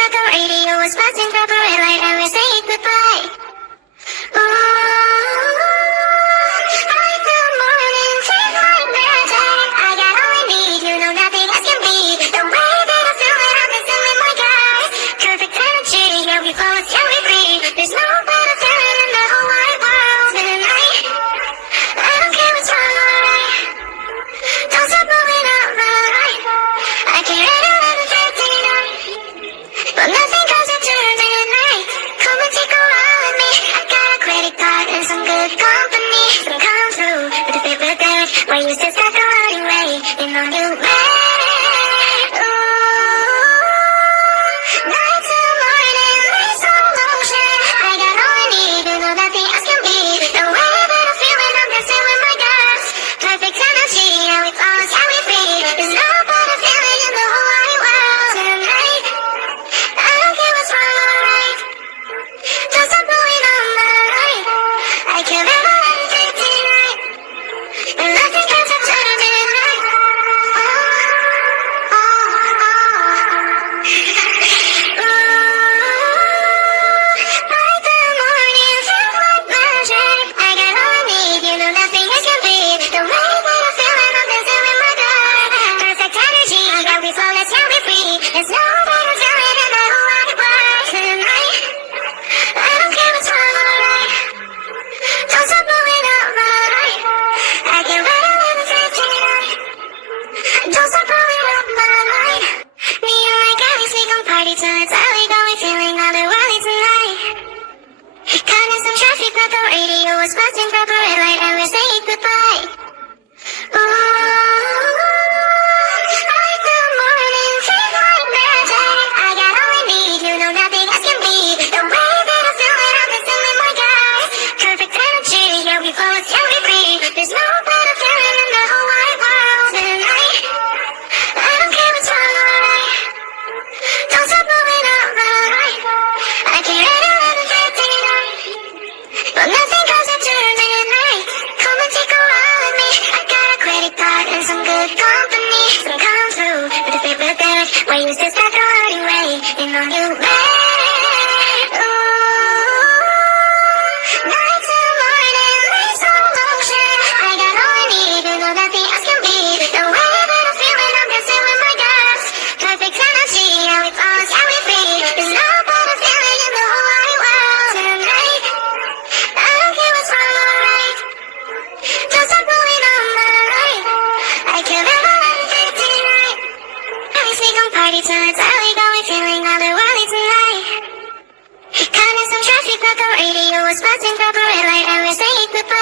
but the radio was buzzing for a red light and we're saying goodbye. Ooh, like the morning, feel like magic. I got all I need, you know nothing else can be. The way that I feel when I'm dancing with my guys. Perfect energy, yeah we flow, yeah we free. There's no better feeling in the whole wide world tonight. I don't care what's wrong or right. Don't stop moving up my light. I can't handle the tonight. But nothing comes into midnight. Come and take a ride with me. I got a credit card and some good company. So come through with a favorite bed. Where you still start the running way in the new bed. Ooh, night to morning, like slow motion. I got all I need, you know nothing else can be. The way that I feel when I'm dancing with my guys. Perfect energy, yeah we flow, yeah we free. There's no better feeling in the whole wide world tonight. I don't care what's wrong or right. Don't stop moving on my light. I can't ever let it take tonight. And nothing can touch the midnight. Oh, oh, oh. Ooh, like the morning, feel like magic. I got all I need, you know nothing else can beat. The way that I feel when I'm dancing with my God. Perfect energy, yeah we flawless, yeah we free. There's no better feeling in the whole wide world tonight. I don't care what's wrong or right. Don't stop moving up my light. I can't wait to live inside tonight. Don't stop moving up my light. Me and my guys, we gon' party till it's early, going feeling otherworldly tonight. Caught in some traffic, but the radio was buzzing for a red light and we're saying goodbye. Ooh, like the morning, feel like magic. I got all I need, you know nothing else can beat. The way that I feel when I'm dancing with my guys. Perfect energy, yeah we flow, yeah we free. There's no better feeling in the whole wide world tonight. I don't care what's wrong or right. Don't stop moving up my light. I can't handle the tonight. But nothing comes into midnight. Come and take a ride with me. I got a credit card and some good company. So come through with a favorite bed. Where you still start the running way in the new bed. Ooh, night to morning, like slow motion. I got all I need, you know nothing else can beat. The way that I feel when I'm dancing with my guys. Perfect energy, yeah we flow, yeah we free. There's no better feeling in the whole wide world tonight. I don't care what's wrong or right. Don't stop moving on my light. I can't ever let it take tonight. Guys, we gon' party till it's early, going feeling otherworldly tonight. Caught in some traffic, but the radio was buzzing for